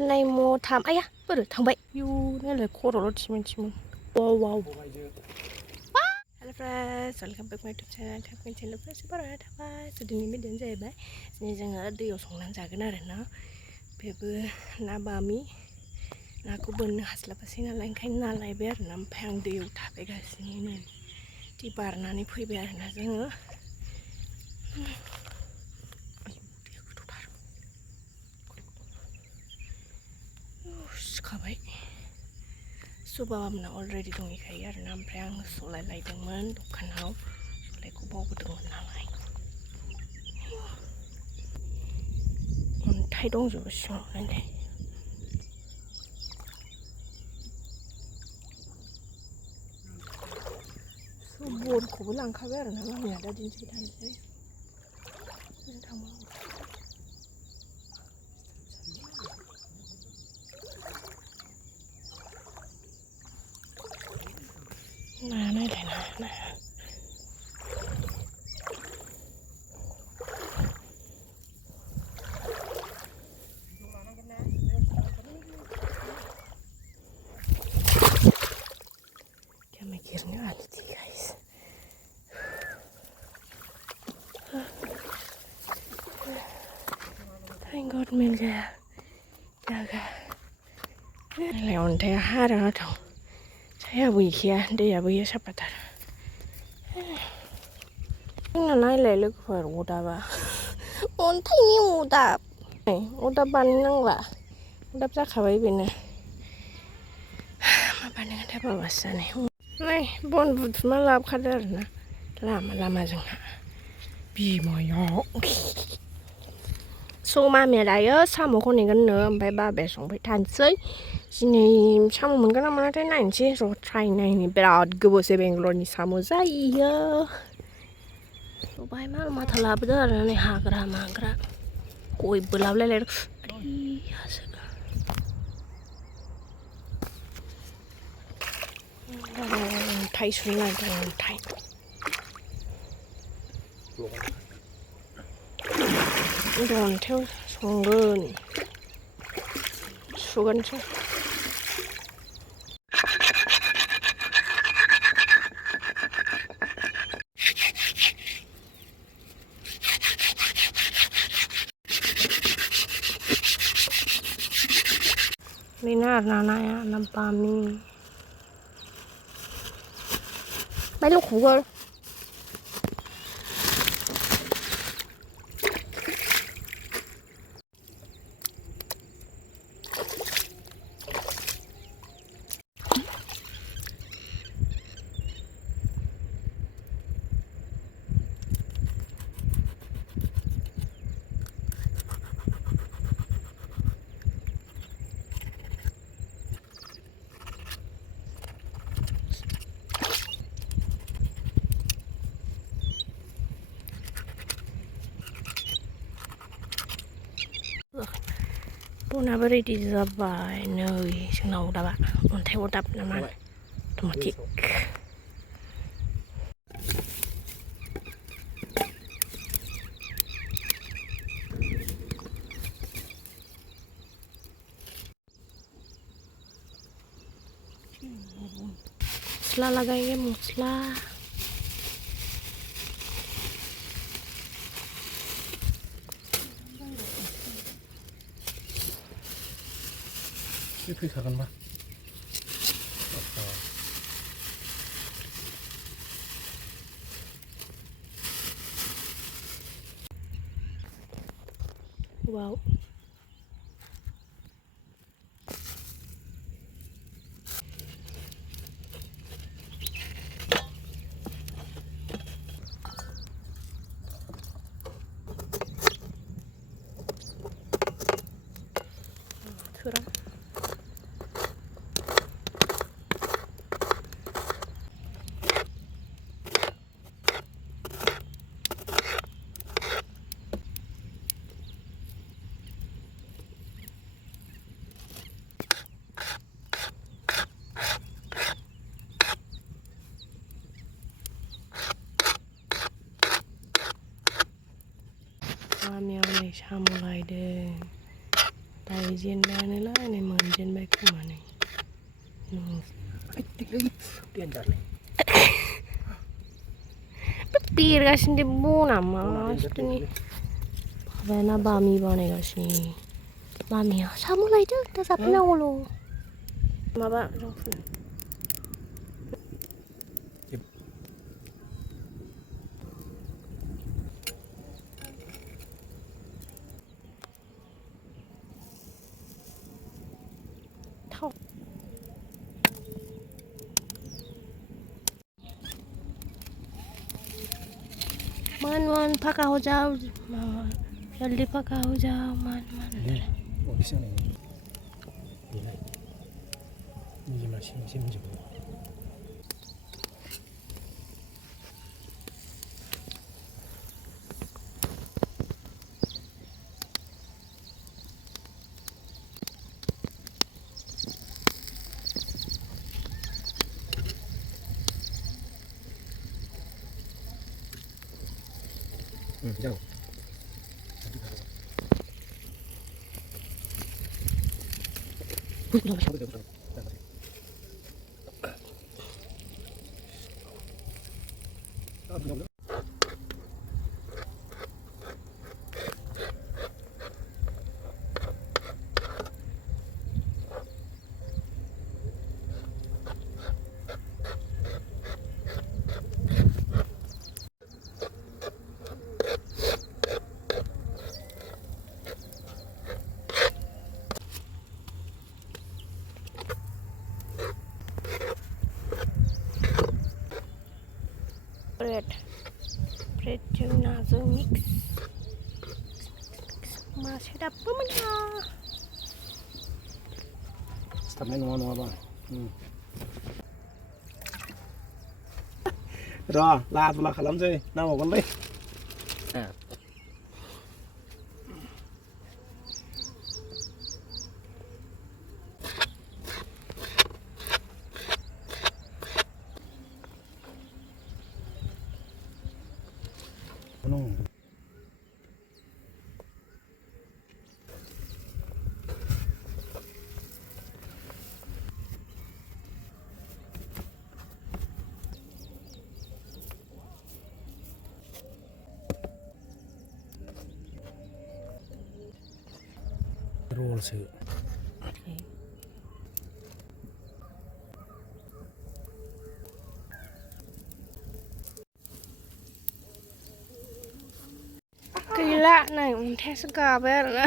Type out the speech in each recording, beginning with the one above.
Này mua tham ấy á, bữa được thằng bậy, you nên là cô rồi chim. Wow. Hello friends, welcome back to my channel. Thằng channel lúc sẽ bắt đầu thằng so đi mình đến giờ bé, nên rằng ở đây ở phòng làm giả cái nào đấy nó, bây giờ na ba mi, na cô bên hasla pasti na lain kain na lai ber nam phang đều thả cái cái gì này, thì bar na ni phui ber na rằng Kabai Subam na already dong ikai ar nam prang solai lai dengman dukan hau solai ko bau dengman na lai thai dong jo sho nan dai so bon ko lang kha ber na ma da din chi tan sai thang ma này này cái mấy kia nữa là gì guys thank God mình ra này on theo ha đó thôi saya bui kia dia bui siapa tar ini nai lele keluar udah ba on tanya udah banang ba udah bisa kawai bina apa dengan dia bahasa nih nih bon but malap kadar na lama jengah bi moyo số ma mẹ đại á sao một con này gần nữa bé ba bé sống phải than sấy này sao mình có làm thế này chứ rồi trai này bây giờ cứ bớt xe bên rồi sao mà dây á số bài mà thật là bây giờ này hà cái coi bự lắm lên thay xuống lại thay đòn theo xuống gần chứ Lina này làm ba mi mấy lúc khủ cơ bữa nào bữa đi ra vài nơi chừng nào đã bạn còn theo đập là mà một chiếc musla lagay cái musla Phi khẩn ba. wow thưa lắm mèo này sao một ngày đêm tay जेनबायानोलाय नै मोनजेनबाय खोमा नै बेरगासिनो दे बना मासथोनि माबायाना बामि बानायगासिनो बामिया साम' लायदो दा जाफैनांगौल' माबा जंफुन थाव मन पका हो जाओ जल्दी पका हो जाओ मन Jauh. bread जों नाजों मिक्स मासे दाबो मोना सिथाबनाय नङा र' लादुला खालामसै नांबावगोनलै रोलसो गैला नै अन्थायासो गाबाय आरोना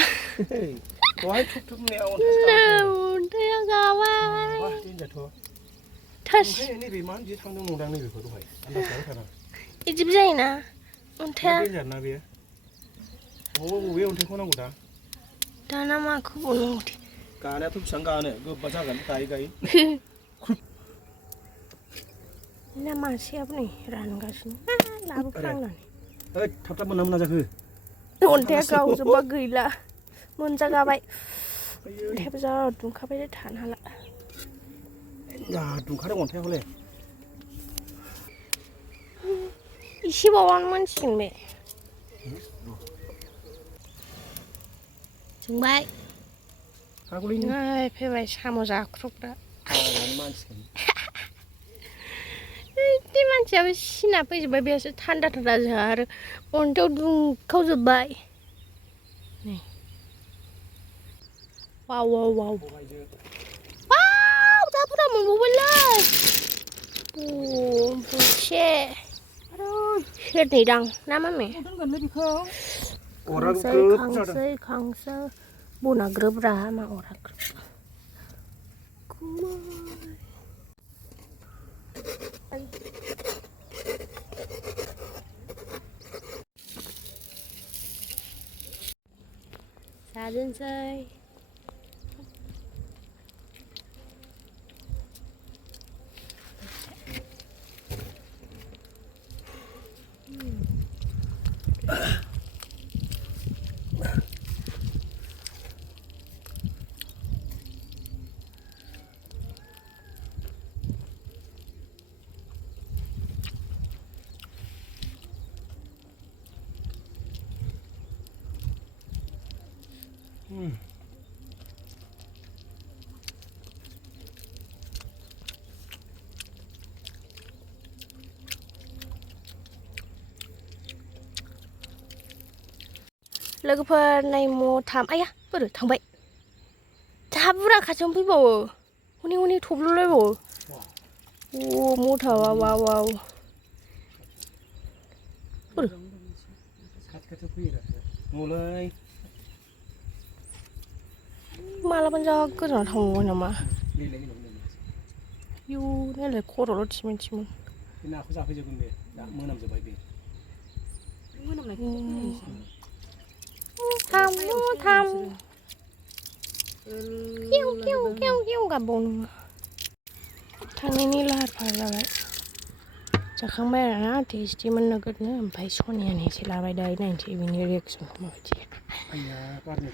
दहाय थुबथुबनायाव अन्थाया गाबाय थोस नैबे मा बिदि थांदों नंदां नैबेखौ दहाय आन्दाज लाबाय थादों बिदिबो जायोना अन्थाया देन्जारना बेयो बबे अन्थाइखौ नांगौ दा दाना माखौ बुंनांगौ दे गानायाथ' बेसेबां गानो गोबा जागोन गायै ना मासेयाबो नै रानगासिनो लाबोफ्लांनानै ओइ थाब थाब मोना जाखो अन्थाया गावजोबबा गैला मोनजागाबाय अन्थायाबो जा दुंखाबाय थानो हाला जा दुंखादों अन्थाया हले इसेबावानो मोनसिगोन बे जोंबाय नै फैबाय साम' जाख्रुबग्रा बे मानसियाबो सिना फैजोब्बाय बेयावसो थान्दा थान्दा जोंहा आरो अन्थायाव दुंखावजोब्बाय नै वाव वाव वाव वाव जा बुरजा मोनबावबायलै बोथिसे सेरनैदां ना मामे खांसै बना ग्रोबरा मा अरा ग्रोब जाजेनसै लोगोफोर नै मथाम आया बोरो थांबाय जा बुरजा खाथियावनो फैबावो हनै हनै थब्ल'लायबावो अ मथावा वाव वाव बोरो खाथि फैयो न'लाय मालाबानो जा गोजानाव थांबावबाय नामा यु नायलाय खर'ल' थिमोन थिमोन बे नाखौ जाफैजोबगोन बे दा मोनामजोब्बाय बे थाम थाम किउ किउ किउ किउ गाबबावनो थांनायनि लाहार फाहार जाबाय जाखांबाय आरोना टेस्टिमोन नोगोदनो ओमफ्राय सनियानो एसे लाबाय दायो नायनोसै बिनि रिएक्सनखौ माबायदि आइया गारनो